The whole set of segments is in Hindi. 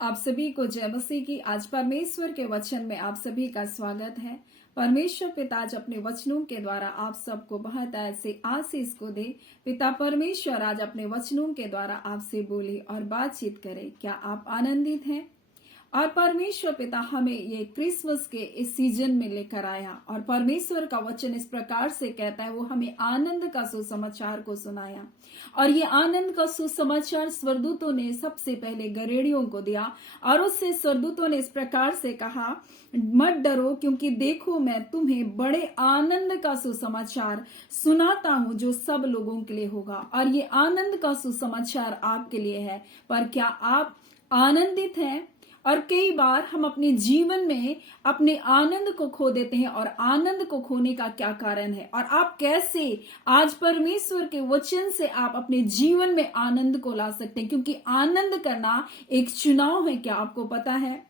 आप सभी को जय मसीह की। आज परमेश्वर के वचन में आप सभी का स्वागत है। परमेश्वर पिता आज अपने वचनों के द्वारा आप सबको बहुत ऐसे आशीष को दे। पिता परमेश्वर आज अपने वचनों के द्वारा आपसे बोले और बातचीत करे। क्या आप आनंदित हैं? और परमेश्वर पिता हमें ये क्रिसमस के इस सीजन में लेकर आया और परमेश्वर का वचन इस प्रकार से कहता है, वो हमें आनंद का सुसमाचार को सुनाया। और ये आनंद का सुसमाचार स्वर्गदूतों ने सबसे पहले गरेड़ियों को दिया और उससे स्वर्गदूतों ने इस प्रकार से कहा, मत डरो, क्योंकि देखो मैं तुम्हें बड़े आनंद का सुसमाचार सुनाता हूं जो सब लोगों के लिए होगा। और ये आनंद का सुसमाचार आपके लिए है। पर क्या आप आनंदित हैं? और कई बार हम अपने जीवन में अपने आनंद को खो देते हैं। और आनंद को खोने का क्या कारण है और आप कैसे आज परमेश्वर के वचन से आप अपने जीवन में आनंद को ला सकते हैं? क्योंकि आनंद करना एक चुनाव है। क्या आपको पता है?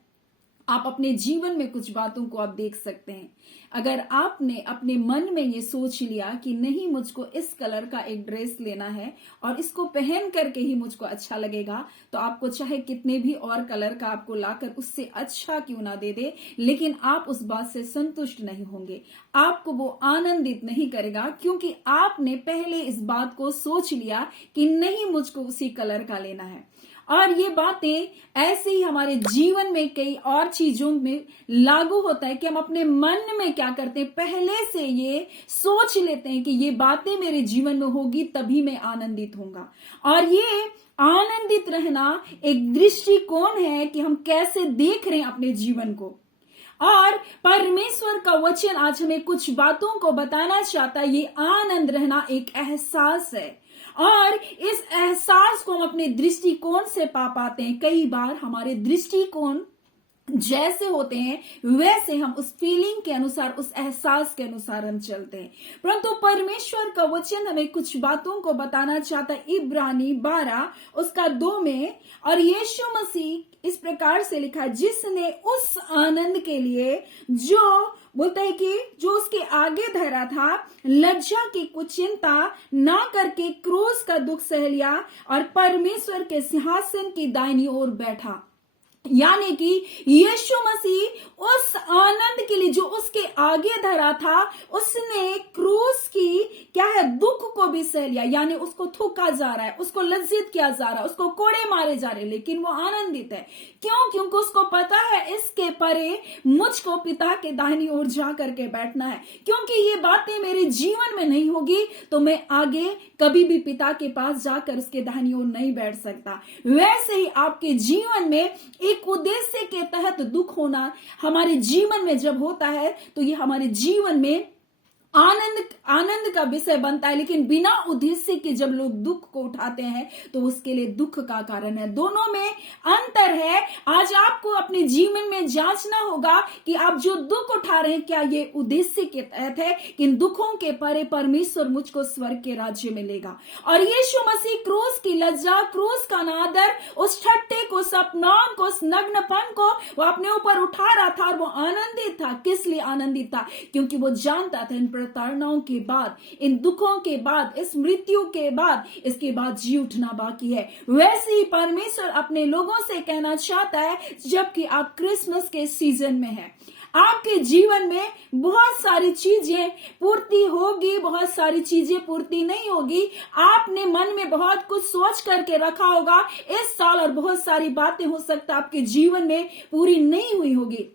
आप अपने जीवन में कुछ बातों को आप देख सकते हैं। अगर आपने अपने मन में ये सोच लिया कि नहीं, मुझको इस कलर का एक ड्रेस लेना है और इसको पहन करके ही मुझको अच्छा लगेगा, तो आपको चाहे कितने भी और कलर का आपको लाकर उससे अच्छा क्यों ना दे दे, लेकिन आप उस बात से संतुष्ट नहीं होंगे। आपको वो आनंदित नहीं करेगा, क्योंकि आपने पहले इस बात को सोच लिया कि नहीं, मुझको उसी कलर का लेना है। और ये बातें ऐसे ही हमारे जीवन में कई और चीजों में लागू होता है कि हम अपने मन में क्या करते हैं, पहले से ये सोच लेते हैं कि ये बातें मेरे जीवन में होगी तभी मैं आनंदित होऊंगा। और ये आनंदित रहना एक दृष्टिकोण है कि हम कैसे देख रहे हैं अपने जीवन को। और परमेश्वर का वचन आज हमें कुछ बातों को बताना चाहता है। ये आनंद रहना एक एहसास है और इस एहसास को हम अपने दृष्टिकोण से पा पाते हैं। कई बार हमारे दृष्टिकोण जैसे होते हैं वैसे हम उस फीलिंग के अनुसार, उस एहसास के अनुसार हम चलते हैं। परंतु परमेश्वर का वचन हमें कुछ बातों को बताना चाहता है। इब्रानी 12 उसका 2 में, और यीशु मसीह इस प्रकार से लिखा, जिसने उस आनंद के लिए जो बोलता है कि जो उसके आगे धरा था, लज्जा की कुछ चिंता ना करके क्रूस का दुख सह लिया और परमेश्वर के सिंहासन की दाहिनी ओर बैठा। यानी कि यीशु मसीह उस आनंद के लिए जो उसके आगे धरा था, उसने क्रूस की क्या है, दुख को भी सह लिया। यानी उसको थूका जा रहा है, उसको लज्जित किया जा रहा है, उसको कोड़े मारे जा रहे हैं, लेकिन वो आनंदित है। क्यों? क्योंकि उसको पता है इसके परे मुझको पिता के दाहिनी ओर जा करके बैठना है। क्योंकि ये बातें मेरे जीवन में नहीं होगी तो मैं आगे कभी भी पिता के पास जाकर उसके दाहिनी ओर नहीं बैठ सकता। वैसे ही आपके जीवन में एक उद्देश्य के तहत दुख होना हमारे जीवन में जब होता है तो ये हमारे जीवन में आनंद का विषय बनता है। लेकिन बिना उद्देश्य के जब लोग दुख को उठाते हैं तो उसके लिए दुख का कारण है। दोनों में अंतर है। आज आपको अपने जीवन में जांचना होगा कि आप जो दुख उठा रहे हैं, क्या ये उद्देश्य के तहत है कि इन दुखों के परे परमेश्वर मुझको स्वर्ग के राज्य में लेगा। और यीशु मसीह क्रूस की लज्जा, क्रूस का अनादर, उस ठट्टे को, उस अपमान को, उस नग्नपन को वो अपने ऊपर उठा रहा था और वो आनंदित था। किस लिए आनंदित था? क्योंकि वो जानता था इन प्रताड़नाओं के बाद, इन दुखों के बाद, इस मृत्यु के बाद, इसके बाद जी उठना बाकी है। वैसे ही परमेश्वर अपने लोगों से कहना चाहता है, जबकि आप क्रिसमस के सीजन में हैं, आपके जीवन में बहुत सारी चीजें पूर्ति होगी, बहुत सारी चीजें पूर्ति नहीं होगी। आपने मन में बहुत कुछ सोच करके रखा होगा इस साल, और बहुत सारी बातें हो सकता है आपके जीवन में पूरी नहीं हुई होगी।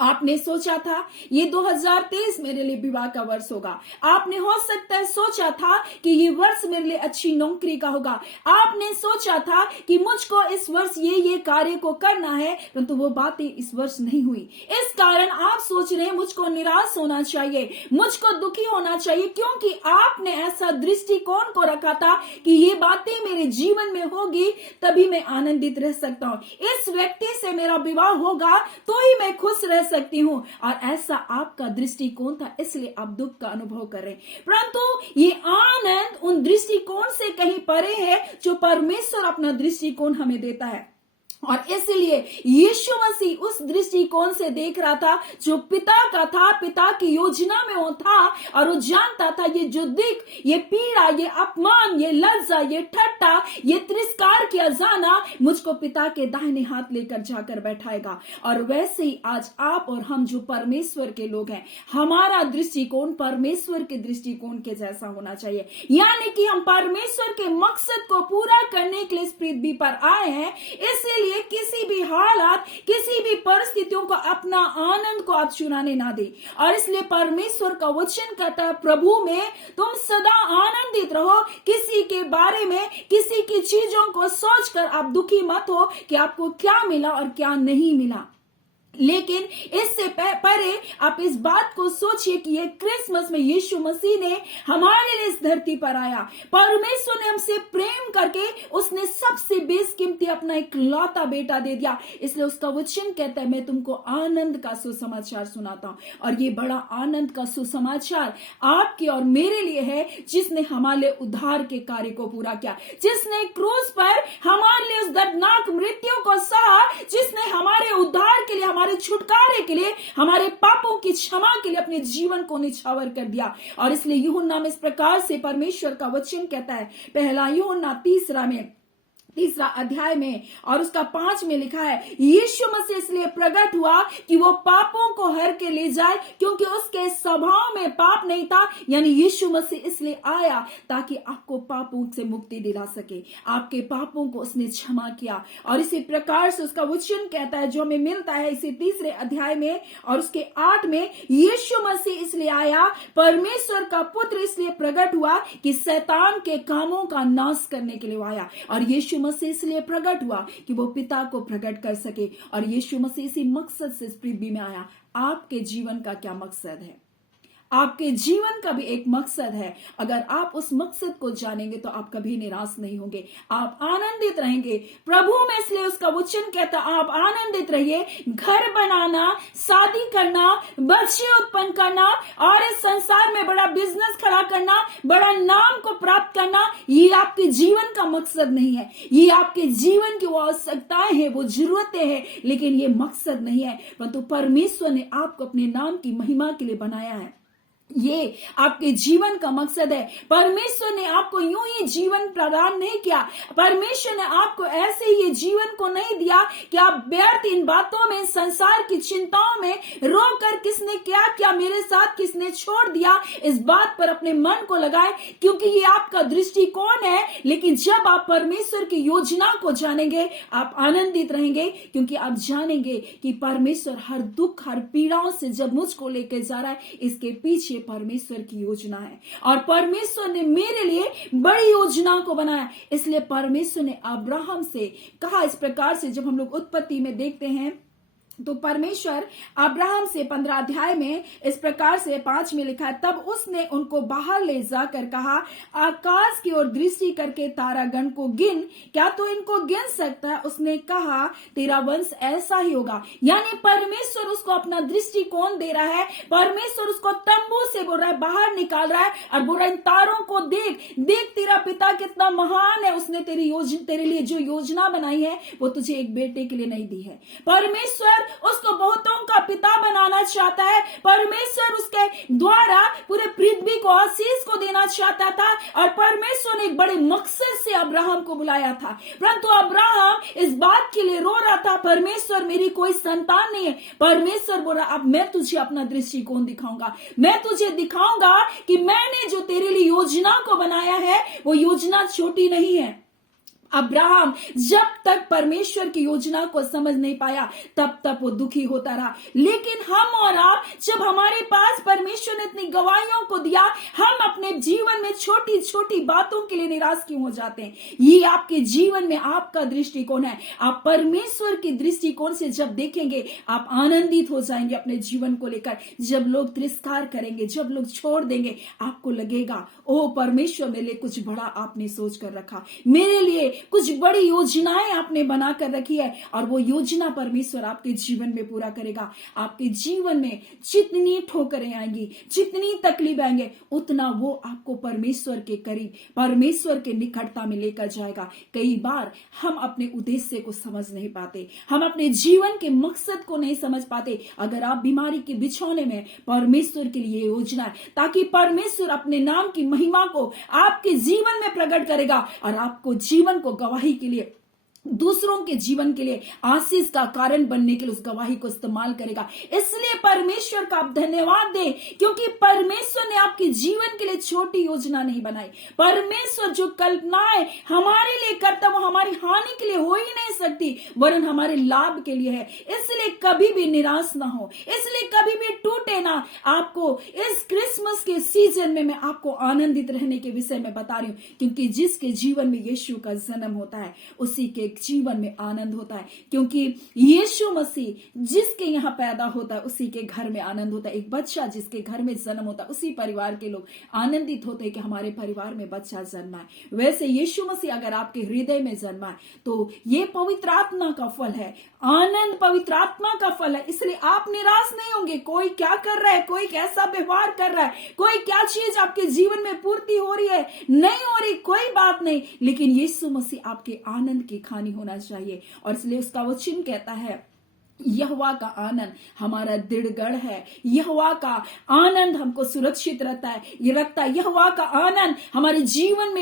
आपने सोचा था ये 2023 मेरे लिए विवाह का वर्ष होगा। आपने हो सकता है सोचा था कि ये वर्ष मेरे लिए अच्छी नौकरी का होगा। आपने सोचा था कि मुझको इस वर्ष ये कार्य को करना है, परंतु वो बातें इस वर्ष नहीं हुई। इस कारण आप सोच रहे हैं मुझको निराश होना चाहिए, मुझको दुखी होना चाहिए, क्योंकि आपने ऐसा दृष्टिकोण को रखा था कि ये बातें मेरे जीवन में होगी तभी मैं आनंदित रह सकता हूँ, इस व्यक्ति से मेरा विवाह होगा तो ही मैं खुश रह सकती हूं। और ऐसा आपका दृष्टिकोण था, इसलिए आप दुख का अनुभव कर रहे हैं। परंतु ये आनंद उन दृष्टिकोण से कहीं परे है जो परमेश्वर अपना दृष्टिकोण हमें देता है। और इसलिए यीशु मसीह उस दृष्टिकोण से देख रहा था जो पिता का था, पिता की योजना में वो था, और वो जानता था ये जो दिक, ये पीड़ा, ये अपमान, ये लज्जा, ये ठट्टा, ये तिरस्कार किया जाना मुझको पिता के दाहिने हाथ लेकर जाकर बैठाएगा। और वैसे ही आज आप और हम जो परमेश्वर के लोग हैं, हमारा दृष्टिकोण परमेश्वर के दृष्टिकोण के जैसा होना चाहिए। यानी कि हम परमेश्वर के मकसद को पूरा करने के लिए इस पृथ्वी पर आए हैं। इसलिए किसी भी हालात, किसी भी परिस्थितियों को अपना आनंद को आप चुराने ना दे। और इसलिए परमेश्वर का वचन कहता है, प्रभु में तुम सदा आनंदित रहो। किसी के बारे में, किसी की चीजों को सोचकर आप दुखी मत हो कि आपको क्या मिला और क्या नहीं मिला। लेकिन इससे परे आप इस बात को सोचिए कि ये क्रिसमस में यीशु मसीह ने हमारे लिए इस धरती पर आया। परमेश्वर ने हमसे प्रेम करके उसने सबसे बेशकीमती अपना एक लौता बेटा दे दिया। इसलिए उसका वचन कहता है, मैं तुमको आनंद का सुसमाचार सुनाता हूं। और ये बड़ा आनंद का सुसमाचार आपके और मेरे लिए है, जिसने हमारे लिए उद्धार के कार्य को पूरा किया, जिसने क्रूस पर हमारे लिए उस दर्दनाक मृत्यु को सहा, जिसने हमारे उद्धार के लिए, हमारे छुटकारे के लिए, हमारे पापों की क्षमा के लिए अपने जीवन को निछावर कर दिया। और इसलिए यूहन्ना में इस प्रकार से परमेश्वर का वचन कहता है, पहला यूहन्ना तीसरा अध्याय में और उसका 5 में लिखा है, यीशु मसीह इसलिए प्रकट हुआ कि वो पापों को हर के ले जाए, क्योंकि उसके स्वभाव में पाप नहीं था। यानी यीशु मसीह इसलिए आया ताकि आपको पापों से मुक्ति दिला सके। आपके पापों को उसने क्षमा किया। और इसी प्रकार से उसका वचन कहता है, जो हमें मिलता है इसी तीसरे अध्याय में और उसके 8 में, यीशु मसीह इसलिए आया, परमेश्वर का पुत्र इसलिए प्रकट हुआ कि शैतान के कामों का नाश करने के लिए आया। और यीशु मसीह इसलिए प्रकट हुआ कि वो पिता को प्रकट कर सके। और यीशु मसीह इसी मकसद से इस पृथ्वी में आया। आपके जीवन का क्या मकसद है? आपके जीवन का भी एक मकसद है। अगर आप उस मकसद को जानेंगे तो आप कभी निराश नहीं होंगे, आप आनंदित रहेंगे प्रभु में। इसलिए उसका वचन कहता, आप आनंदित रहिए। घर बनाना, शादी करना, बच्चे उत्पन्न करना और इस संसार में बड़ा बिजनेस खड़ा करना, बड़ा नाम को प्राप्त करना, ये आपके जीवन का मकसद नहीं है। ये आपके जीवन की वो आवश्यकताएं हैं, वो जरूरतें हैं, लेकिन ये मकसद नहीं है। परंतु परमेश्वर ने आपको अपने नाम की महिमा के लिए बनाया है। ये आपके जीवन का मकसद है। परमेश्वर ने आपको यूं ही जीवन प्रदान नहीं किया। परमेश्वर ने आपको ऐसे ही ये जीवन को नहीं दिया कि आप व्यर्थ इन बातों में, संसार की चिंताओं में रोकर किसने क्या किया, मेरे साथ किसने छोड़ दिया, इस बात पर अपने मन को लगाए, क्योंकि ये आपका दृष्टिकोण है। लेकिन जब आप परमेश्वर की योजना को जानेंगे, आप आनंदित रहेंगे, क्योंकि आप जानेंगे कि परमेश्वर हर दुख, हर पीड़ाओं से जब मुझको लेकर जा रहा है, इसके पीछे परमेश्वर की योजना है। और परमेश्वर ने मेरे लिए बड़ी योजना को बनाया। इसलिए परमेश्वर ने अब्राहम से कहा इस प्रकार से, जब हम लोग उत्पत्ति में देखते हैं तो परमेश्वर अब्राहम से 15 अध्याय में इस प्रकार से 5 में लिखा है, तब उसने उनको बाहर ले जाकर कहा, आकाश की ओर दृष्टि करके तारागण को गिन, क्या तू इनको गिन सकता है? उसने कहा, तेरा वंश ऐसा ही होगा। यानी परमेश्वर उसको अपना दृष्टिकोण दे रहा है। परमेश्वर उसको तंबू से बोल रहा है, बाहर निकाल रहा है और बोल रहा है, इन तारों को देख, तेरा पिता कितना महान है। उसने तेरे लिए जो योजना बनाई है वो तुझे एक बेटे के लिए नहीं दी है। परमेश्वर उसको बहुतों का पिता बनाना चाहता है। परमेश्वर उसके द्वारा पूरे पृथ्वी को आशीष को देना चाहता था। और परमेश्वर ने एक बड़े मकसद से अब्राहम को बुलाया था। परंतु अब्राहम इस बात के लिए रो रहा था, परमेश्वर मेरी कोई संतान नहीं है। परमेश्वर बोल रहा, अब मैं तुझे अपना दृष्टिकोण दिखाऊंगा। मैं तुझे दिखाऊंगा कि मैंने जो तेरे लिए योजना को बनाया है वो योजना छोटी नहीं है। अब्राहम जब तक परमेश्वर की योजना को समझ नहीं पाया तब तक वो दुखी होता रहा। लेकिन हम और आप, जब हमारे पास परमेश्वर ने इतनी गवाहियों को दिया, हम अपने जीवन में छोटी छोटी बातों के लिए निराश क्यों हो जाते हैं? ये आपके जीवन में आपका दृष्टिकोण है। आप परमेश्वर के दृष्टिकोण से जब देखेंगे, आप आनंदित हो जाएंगे अपने जीवन को लेकर। जब लोग तिरस्कार करेंगे, जब लोग छोड़ देंगे, आपको लगेगा, ओ परमेश्वर मेरे लिए कुछ बड़ा आपने सोच कर रखा। मेरे लिए कुछ बड़ी योजनाएं आपने बनाकर रखी है और वो योजना परमेश्वर आपके जीवन में पूरा करेगा। आपके जीवन में जितनी ठोकरें आएंगी, जितनी तकलीफ आएंगे, उतना वो आपको परमेश्वर के करीब, परमेश्वर के निकटता में लेकर जाएगा। कई बार हम अपने उद्देश्य को समझ नहीं पाते, हम अपने जीवन के मकसद को नहीं समझ पाते। अगर आप बीमारी के बिछौने में, परमेश्वर के लिए योजना है ताकि परमेश्वर अपने नाम की महिमा को आपके जीवन में प्रकट करेगा और आपको जीवन को गवाही के लिए, दूसरों के जीवन के लिए आशीष का कारण बनने के लिए उस गवाही को इस्तेमाल करेगा। इसलिए परमेश्वर का आप धन्यवाद दें, क्योंकि परमेश्वर ने आपके जीवन के लिए छोटी योजना नहीं बनाई। परमेश्वर जो कल्पनाएं हमारे लिए करता वो हमारी हानि के लिए हो ही नहीं सकती, वरन हमारे लाभ के लिए है। इसलिए कभी भी निराश ना हो, इसलिए कभी भी टूटे ना। आपको इस क्रिसमस के सीजन में मैं आपको आनंदित रहने के विषय में बता रही हूं, क्योंकि जिसके जीवन में यीशु का जन्म होता है उसी के जीवन में आनंद होता है। क्योंकि यीशु मसीह जिसके यहाँ पैदा होता है उसी के घर में आनंद होता है। एक बच्चा जिसके घर में जन्म होता है उसी परिवार के लोग आनंदित होते हैं कि हमारे परिवार में बच्चा जन्मा है। वैसे यीशु मसीह अगर आपके हृदय में जन्मा है तो ये पवित्र आत्मा का फल है, आनंद पवित्र आत्मा का फल है। इसलिए आप निराश नहीं होंगे। कोई क्या कर रहा है, कोई कैसा व्यवहार कर रहा है, कोई क्या चीज आपके जीवन में पूर्ति हो रही है, नहीं हो रही, कोई बात नहीं, लेकिन यीशु मसीह आपके आनंद की खानी होना चाहिए। और इसलिए उसका वचन कहता है यहोवा का आनंद हमारा दृढ़गढ़ है, यहोवा का आनंद हमको सुरक्षित रखता है, यहोवा का आनंद हमारे जीवन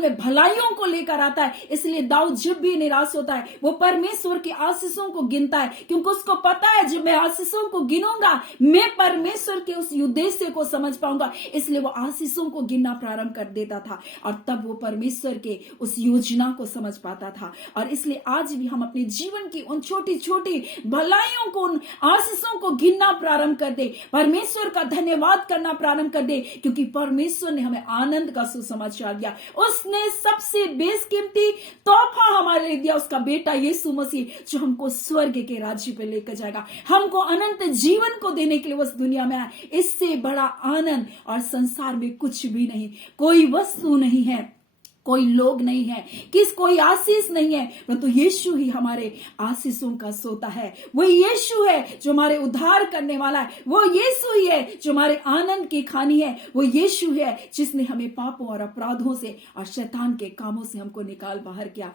में भलाइयों को लेकर आता है। इसलिए दाऊद जब भी निराश होता है वो परमेश्वर की आशीषों को गिनता है, क्योंकि उसको पता है जब मैं आशीषों को गिनूंगा मैं परमेश्वर के उस उद्देश्य को समझ पाऊंगा। इसलिए वो आशीषों को गिनना प्रारंभ कर देता था और तब वो परमेश्वर के उस योजना को समझ पाता था। और इसलिए आज भी हम अपने जीवन की उन छोटी छोटी भलाइयों को, उन आशीषों को गिनना प्रारंभ कर दे, परमेश्वर का धन्यवाद करना प्रारंभ कर दे, क्योंकि परमेश्वर ने हमें आनंद का सुसमाचार दिया। उसने सबसे बेशकीमती तोहफा हमारे लिए दिया, उसका बेटा यीशु मसीह, जो हमको स्वर्ग के राज्य पे लेकर जाएगा, हमको अनंत जीवन को देने के लिए उस दुनिया में आया। इससे बड़ा आनंद और संसार में कुछ भी नहीं, कोई वस्तु नहीं है, कोई लोग नहीं है, कोई आशीष नहीं है, परंतु यीशु ही हमारे आशीषों का सोता है। वो यीशु है जो हमारे उद्धार करने वाला है, वो यीशु ही है जो हमारे आनंद की खानी है, वो यीशु है जिसने हमें पापों और अपराधों से और शैतान के कामों से हमको निकाल बाहर किया।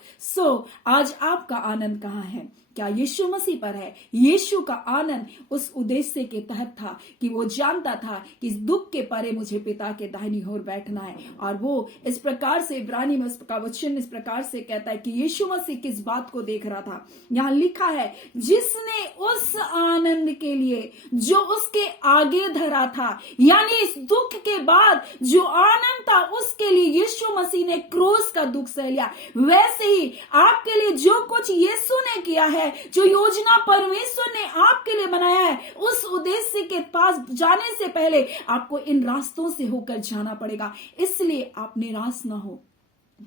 आज आपका आनंद कहाँ है? क्या यीशु मसीह पर है? यीशु का आनंद उस उद्देश्य के तहत था कि वो जानता था कि इस दुख के परे मुझे पिता के दाहिनी ओर बैठना है। और वो इस प्रकार से, इब्रानी में उसका वचन इस प्रकार से कहता है कि यीशु मसीह किस बात को देख रहा था। यहाँ लिखा है जिसने उस आनंद के लिए जो उसके आगे धरा था, यानी इस दुख के बाद जो आनंद था उसके लिए यीशु मसीह ने क्रूस का दुख सह लिया। वैसे ही आपके लिए जो कुछ यीशु ने किया है, जो योजना परमेश्वर ने आपके लिए बनाया है, उस उद्देश्य के पास जाने से पहले आपको इन रास्तों से होकर जाना पड़ेगा। इसलिए आप निराश ना हो,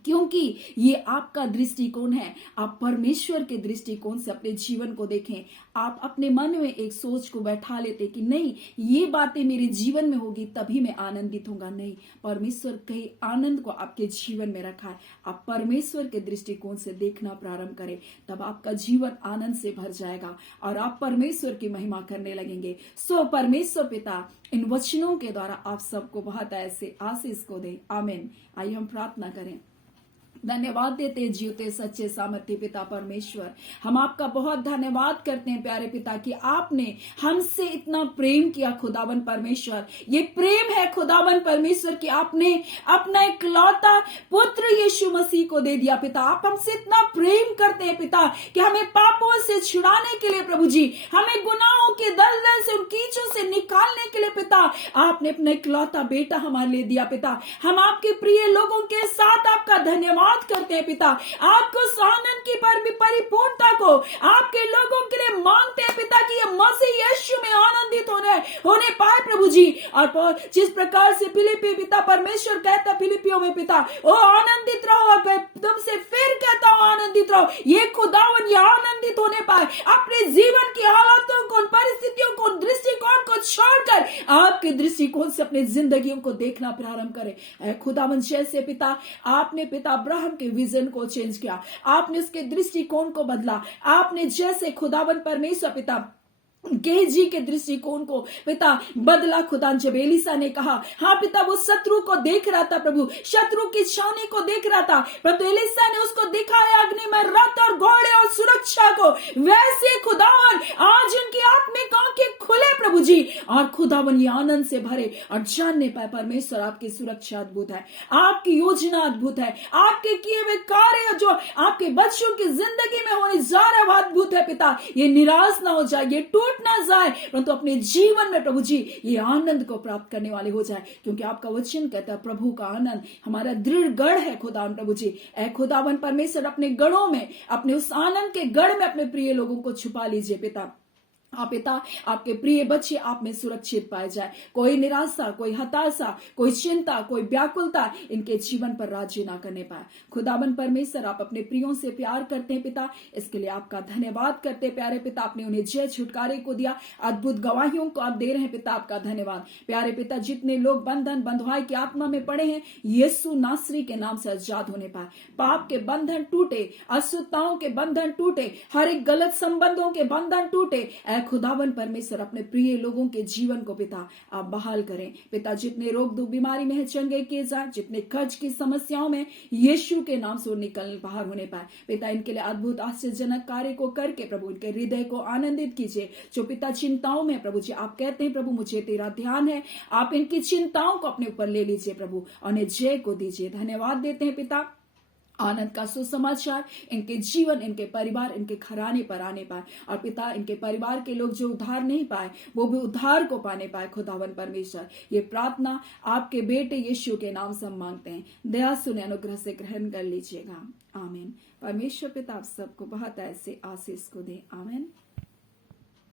क्योंकि ये आपका दृष्टिकोण है। आप परमेश्वर के दृष्टिकोण से अपने जीवन को देखें। आप अपने मन में एक सोच को बैठा लेते कि नहीं, ये बातें मेरे जीवन में होगी तभी मैं आनंदित होगा। नहीं, परमेश्वर कई आनंद को आपके जीवन में रखा है। आप परमेश्वर के दृष्टिकोण से देखना प्रारंभ करें, तब आपका जीवन आनंद से भर जाएगा और आप परमेश्वर की महिमा करने लगेंगे। परमेश्वर पिता इन वचनों के द्वारा आप सबको बहुत ऐसे आशीष को दे। आमीन। आइए हम प्रार्थना करें। धन्यवाद देते हैं जीवते सच्चे सामर्थ्य पिता परमेश्वर, हम आपका बहुत धन्यवाद करते हैं प्यारे पिता कि आपने हमसे इतना प्रेम किया खुदावन परमेश्वर। ये प्रेम है खुदावन परमेश्वर कि आपने अपना इकलौता पुत्र यीशु मसीह को दे दिया। पिता आप हमसे इतना प्रेम करते हैं पिता कि हमें पापों से छुड़ाने के लिए, प्रभु जी हमें गुनाहों के दलदल से, उन कीचों से निकालने के लिए पिता आपने अपना इकलौता बेटा हमारे लिए दिया। पिता हम आपके प्रिय लोगों के साथ आपका धन्यवाद करते हैं पिता। आपको आनंद की परिपूर्णता को आपके लोगों के लिए मांगते हैं पिता कि ये मसीह यीशु में आनंदित होने पाए प्रभु जी। और जिस प्रकार से फिलिपी पिता परमेश्वर कहता फिलिपियों में पिता, ओ आनंदित रहो, और तुमसे फिर कहता हूं आनंदित रहो। ये खुदावन ये आनंदित होने पाए, अपने जीवन की हालातों को, परिस्थितियों को, दृष्टिकोण को छोड़कर आपके दृष्टिकोण से अपनी जिंदगियों को देखना प्रारंभ करें। खुदावन जैसे पिता आपने पिता अब्राहम के विजन को चेंज किया, आपने उसके दृष्टिकोण को बदला, आपने जैसे खुदावन परमेश्वर पिता गेजी के दृष्टिकोण को पिता बदला। खुदा जब एलिसा ने कहा, हाँ पिता वो शत्रु को देख रहा था प्रभु, शत्रु की छावनी को देख रहा था, परंतु एलिसा ने उसको दिखाया अग्नि में रथ और घोड़े और सुरक्षा को। वैसे खुदावन आज उनकी आत्मिक आंखें खुले प्रभु जी, और खुदावन ये आनंद से भरे और जानने पाए परमेश्वर आपकी सुरक्षा अद्भुत है, आपकी योजना अद्भुत है, आपके किए हुए कार्य जो आपके बच्चों की जिंदगी में होने जा रहा है अद्भुत है पिता। ये निराश ना हो जाए, ये टूट ना जाए, परंतु अपने जीवन में प्रभु जी ये आनंद को प्राप्त करने वाले हो जाए, क्योंकि आपका वचन कहता है प्रभु का आनंद हमारा दृढ़ गढ़ है। खुदावन प्रभु जी, ऐ खुदावन परमेश्वर अपने गढ़ों में, अपने उस आनंद के गढ़ में अपने प्रिय लोगों को छुपा लीजिए पिता। पिता आपके प्रिय बच्चे आप में सुरक्षित पाए जाए, कोई निराशा, कोई हताशा, कोई चिंता, कोई व्याकुलता इनके जीवन पर राज्य ना करने पाए। खुदावन परमेश्वर आप अपने प्रियों से प्यार करते हैं पिता, इसके लिए आपका धन्यवाद करते हैं प्यारे पिता। आपने उन्हें जय छुटकारे को दिया, अद्भुत गवाहियों को आप दे रहे हैं पिता, आपका धन्यवाद प्यारे पिता। जितने लोग बंधन बंधुआई की आत्मा में पड़े हैं, यीशु नासरी के नाम से आजाद होने पाए, पाप के बंधन टूटे, अशुद्धताओं के बंधन टूटे, हर एक गलत संबंधों के बंधन टूटे। खुदावन परमेश्वर अपने प्रिय लोगों के जीवन को पिता आप बहाल करें पिता। जितने रोग दुख बीमारी में है चंगे किए जाए, जितने कर्ज की समस्याओं में यीशु के नाम से निकल बाहर होने पाए पिता, इनके लिए अद्भुत आश्चर्यजनक कार्य को करके प्रभु इनके हृदय को आनंदित कीजिए। जो पिता चिंताओं में प्रभु जी आप कहते हैं प्रभु मुझे तेरा ध्यान है, आप इनकी चिंताओं को अपने ऊपर ले लीजिए प्रभु, और उन्हें जय को दीजिए। धन्यवाद देते हैं पिता, आनंद का सुसमाचार इनके जीवन, इनके परिवार, इनके घराने पर आने पाए, और पिता इनके परिवार के लोग जो उद्धार नहीं पाए वो भी उद्धार को पाने पाए। खुदावन परमेश्वर ये प्रार्थना आपके बेटे यीशु के नाम से हम मांगते हैं, दया सुने अनुग्रह से ग्रहण कर लीजिएगा, आमीन। परमेश्वर पिता आप सबको बहुत ऐसे आशीष को दे, आमीन।